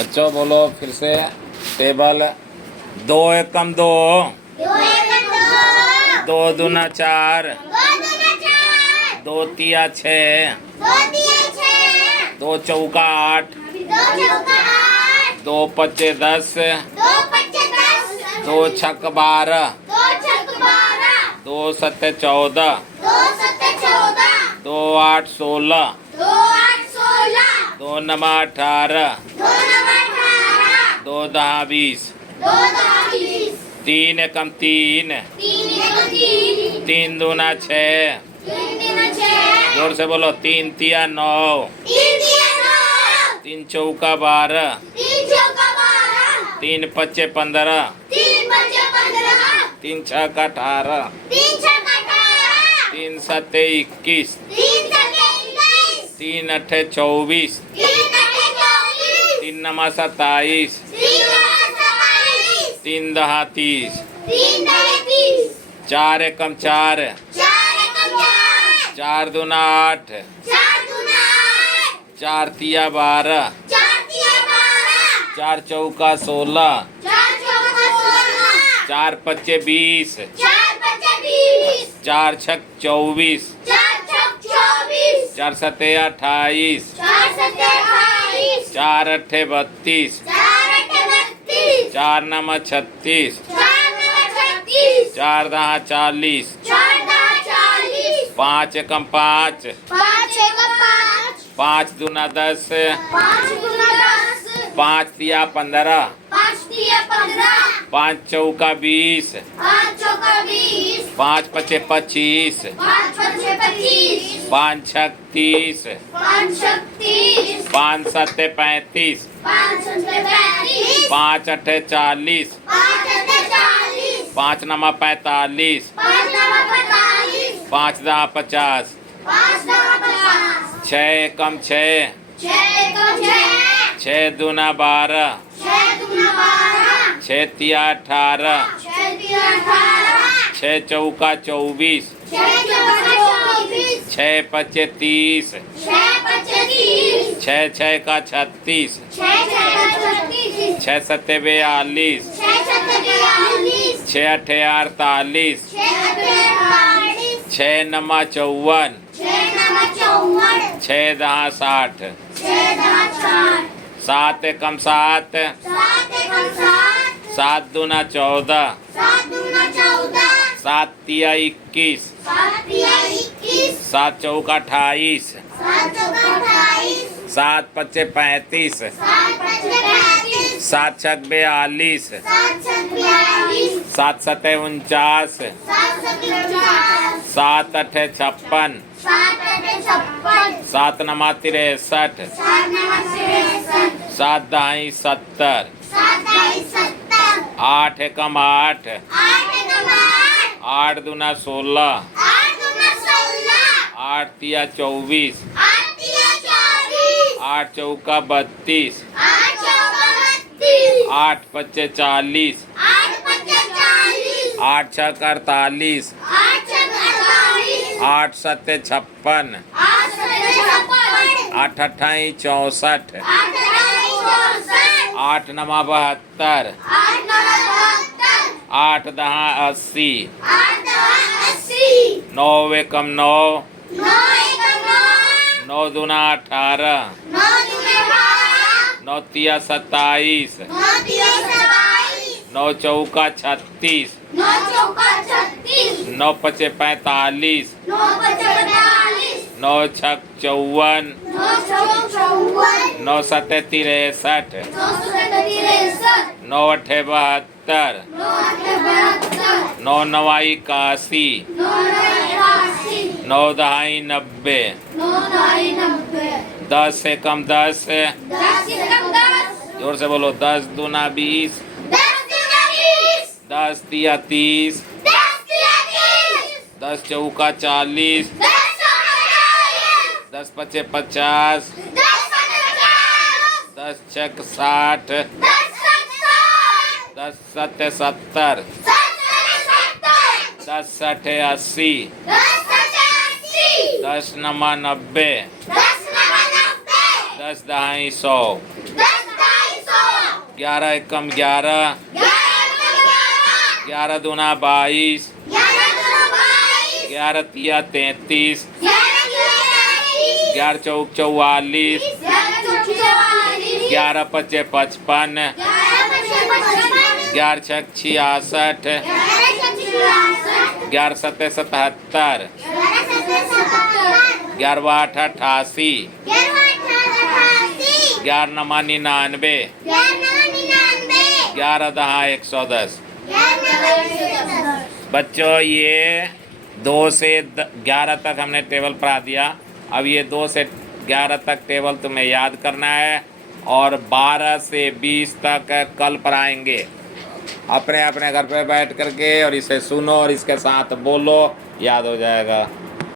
बच्चों बोलो फिर से टेबल। दो एकम दो, दो दूना चार, दो तिया छः, दो चौका आठ, दो पच्चे 10, दो छक 12, दो सत्ते 14, दो आठ 16, दो नमा 18, दो दहा 20, तीन एकम तीन, तीन दूना 6, जोर से बोलो तीन तिया 9, तीन चौका 12, तीन पच्चे 15, तीन छक 18, तीन सत्ते 21, तीन अट्ठे 24, तीन नमा 27, तीन दहा 30, चार एकम 4, चार दूना 8, चार तिया 12, चार चौका 16, चार पच्चे 20, चार छक 24, चार सत्ते 28, चार अट्ठे 32, चार नमा 36, चार दहा 40, पाँच एकम 5, पाँच दूना 10, पाँच तिया 15, पाँच चौका 20, पाँच पच्चे 25, पाँच छक 30, पाँच सत्ते 35, पाँच अट्ठे 40, पाँच नमा 45, पाँच दहा 50, छः एकम 6, छः दूना 12, छः तिया 18, छः चौका 24, छः पच्चे 30, छः छः का 36, छः सत्ते 42, छः अट्ठे 48, छः नमा 54, छः दहा 60, सात एकम 7, सात दूना 14, सात तिया 21, सात चौका 28, सात पच्चे 35, सात छक 42, सात सत्ते 49, सात अट्ठे 56, सात नमा 63, सात दहाई 70, आठ एकम 8, आठ दूना 16, आठ तिया 24, आठ चौका 32, आठ पच्चे 40, आठ छक 48, आठ सत्ते 56, आठ अट्ठाई 64, आठ नमा 72, आठ दहा 80, नौ एकम 9, नौ दूना 18, नौ तिया 27, नौ चौका 36, नौ पच्चे 45, नौ छक 54, नौ सत्ते 63, नौ अट्ठे 72, नौ नवा 81, नौ दहाई 90, 10 एकम 10, जोर से बोलो 10 दूना 20, 10 तिया 30, 10 चौका 40, 10 पच्चे 50, 10 छक 60, 10 सत्ते 70, 10 अट्ठे 80, 10 नमा 90, 10 दहाई 100, 11 एकम 11, 11 दूना 22, 11 तिया 33, 11 चौक 44, 11 पचे 55, 11 छक 66, 11 सत्ते 77, 11 आठ 88, 11 नमा 99, 11 दहा 110। बच्चों ये 2 से 11 तक हमने टेबल पढ़ा दिया। अब ये 2 से 11 तक टेबल तुम्हें याद करना है और 12 से 20 तक कल पढ़ाएंगे। अपने अपने घर पे बैठ करके और इसे सुनो और इसके साथ बोलो, याद हो जाएगा।